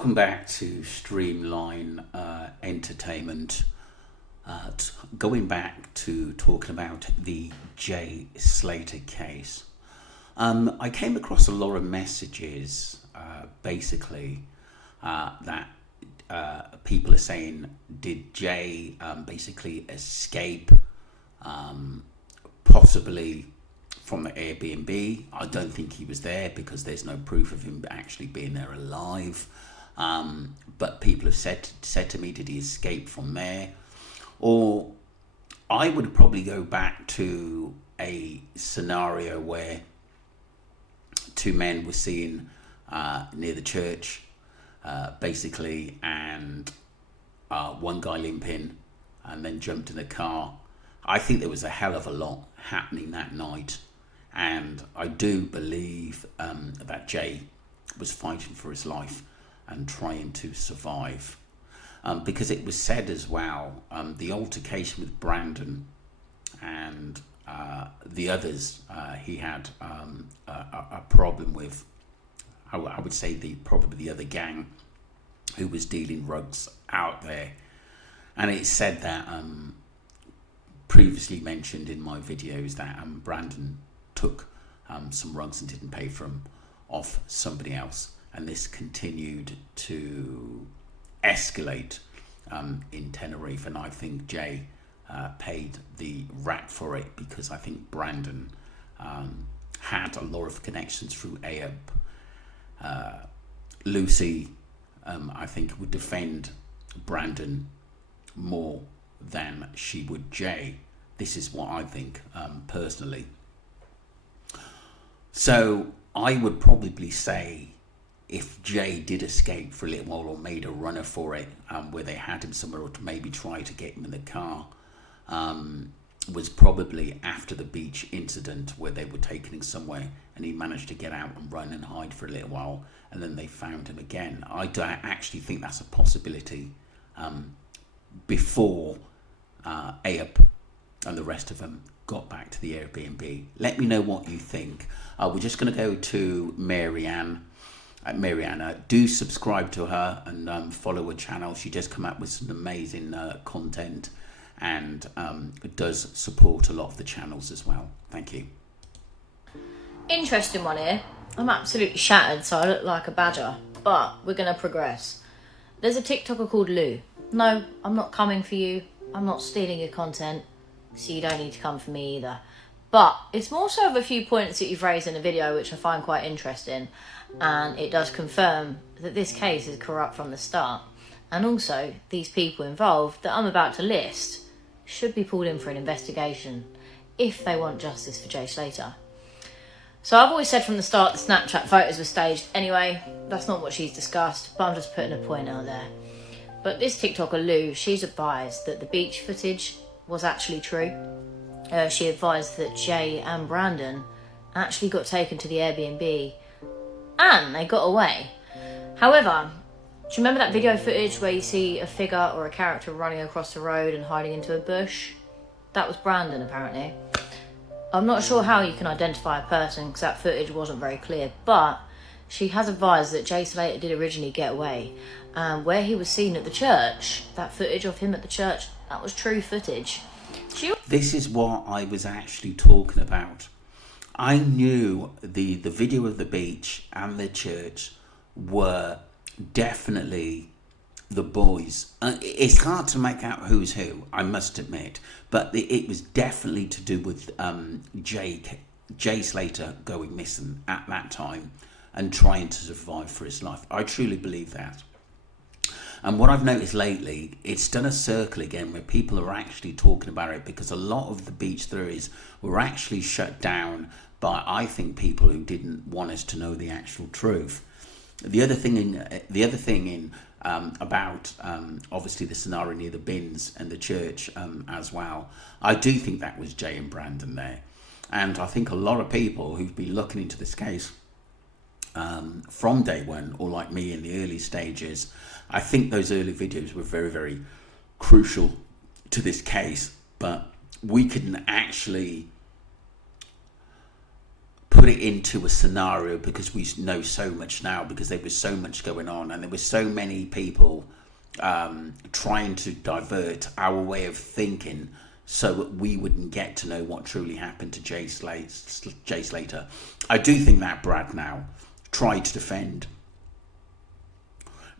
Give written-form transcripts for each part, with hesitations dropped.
Welcome back to Streamline Entertainment. Going back to talking about the Jay Slater case. I came across a lot of messages basically that people are saying, did Jay basically escape possibly from the Airbnb? I don't think he was there because there's no proof of him actually being there alive. But people have said to me, did he escape from there? Or I would probably go back to a scenario where two men were seen near the church, basically, and one guy limping and then jumped in the car. I think there was a hell of a lot happening that night, and I do believe that Jay was fighting for his life and trying to survive. Because it was said as well, the altercation with Brandon and the others he had a problem with, I would say probably the other gang who was dealing rugs out there. And it's said that, previously mentioned in my videos, that Brandon took some rugs and didn't pay for them off somebody else. And this continued to escalate in Tenerife, and I think Jay paid the rat for it, because I think Brandon had a lot of connections through Ayub. Lucy, I think, would defend Brandon more than she would Jay. This is what I think personally. So I would probably say, if Jay did escape for a little while or made a runner for it, where they had him somewhere, or to maybe try to get him in the car, was probably after the beach incident where they were taking him somewhere and he managed to get out and run and hide for a little while, and then they found him again. I actually think that's a possibility before Ayub and the rest of them got back to the Airbnb. Let me know what you think. We're just going to go to Marianne. Mariana, do subscribe to her and follow her channel. She just come up with some amazing content, and does support a lot of the channels as well. Thank you. Interesting one here. I'm absolutely shattered, so I look like a badger, but we're going to progress. There's a TikToker called Lou. No, I'm not coming for you. I'm not stealing your content, so you don't need to come for me either. But it's more so of a few points that you've raised in the video which I find quite interesting, and it does confirm that this case is corrupt from the start, and also these people involved that I'm about to list should be pulled in for an investigation if they want justice for Jay Slater. So I've always said from the start the Snapchat photos were staged. Anyway, that's not what she's discussed, but I'm just putting a point out there. But this TikToker Lou, she's advised that the beach footage was actually true. She advised that Jay and Brandon actually got taken to the Airbnb and they got away. However, do you remember that video footage where you see a figure or a character running across the road and hiding into a bush? That was Brandon, apparently. I'm not sure how you can identify a person because that footage wasn't very clear, but she has advised that Jay Slater did originally get away, and where he was seen at the church, that footage of him at the church, that was true footage. This is what I was actually talking about. I knew the video of the beach and the church were definitely the boys. It's hard to make out who's who, I must admit, but it was definitely to do with Jay Slater going missing at that time and trying to survive for his life. I truly believe that. And what I've noticed lately, it's done a circle again where people are actually talking about it, because a lot of the beach theories were actually shut down by, I think, people who didn't want us to know the actual truth. The other thing about obviously the scenario near the bins and the church as well, I do think that was Jay and Brandon there. And I think a lot of people who've been looking into this case from day one, or like me in the early stages, I think those early videos were very, very crucial to this case, but we couldn't actually put it into a scenario, because we know so much now, because there was so much going on and there were so many people trying to divert our way of thinking so that we wouldn't get to know what truly happened to Jay Slater. I do think that Brad now tried to defend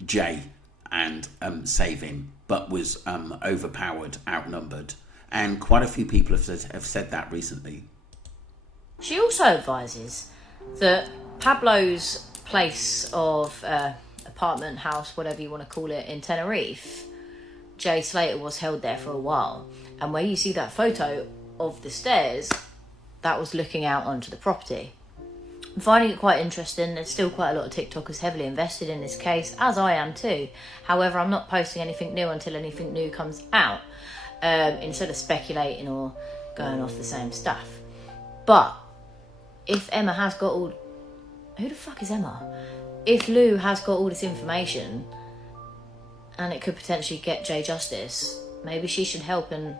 Jay and save him, but was overpowered, outnumbered, and quite a few people have said that recently. She also advises that Pablo's place of apartment, house, whatever you want to call it, in Tenerife, Jay Slater was held there for a while. And where you see that photo of the stairs, that was looking out onto the property. I'm finding it quite interesting. There's still quite a lot of TikTokers heavily invested in this case, as I am too. However, I'm not posting anything new until anything new comes out, instead of speculating or going off the same stuff. But if Emma has got all... Who the fuck is Emma? If Lou has got all this information and it could potentially get Jay justice, maybe she should help and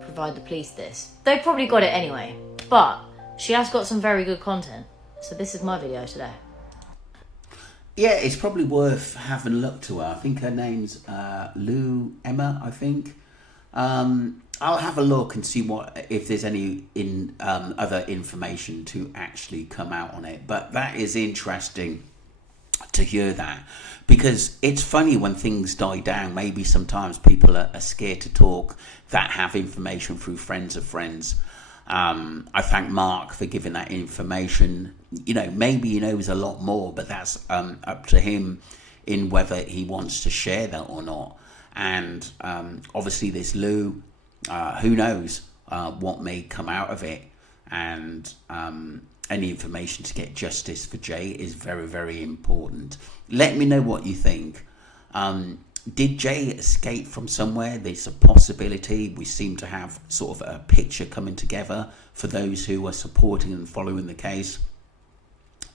provide the police this. They probably got it anyway, but she has got some very good content. So this is my video today. Yeah, it's probably worth having a look to her. I think her name's Lou Emma, I think. I'll have a look and see if there's any other information to actually come out on it. But that is interesting to hear that, because it's funny when things die down. Maybe sometimes people are scared to talk that have information through friends of friends. I thank Mark for giving that information. You know, maybe he knows a lot more, but that's up to him in whether he wants to share that or not. And obviously this Lou, who knows what may come out of it. And any information to get justice for Jay is very, very important. Let me know what you think. Did Jay escape from somewhere? There's a possibility. We seem to have sort of a picture coming together for those who are supporting and following the case.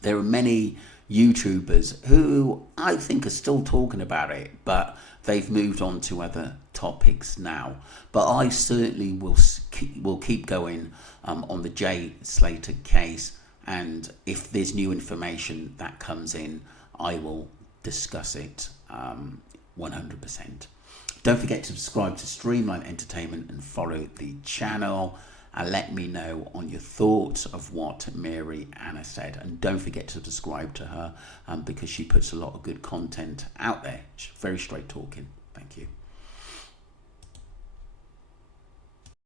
There are many YouTubers who I think are still talking about it, but they've moved on to other topics now. But I certainly will keep going on the Jay Slater case, and if there's new information that comes in, I will discuss it 100%. Don't forget to subscribe to Streamline Entertainment and follow the channel, and let me know on your thoughts of what Mary Anna said. And don't forget to subscribe to her because she puts a lot of good content out there. She's very straight talking. Thank you.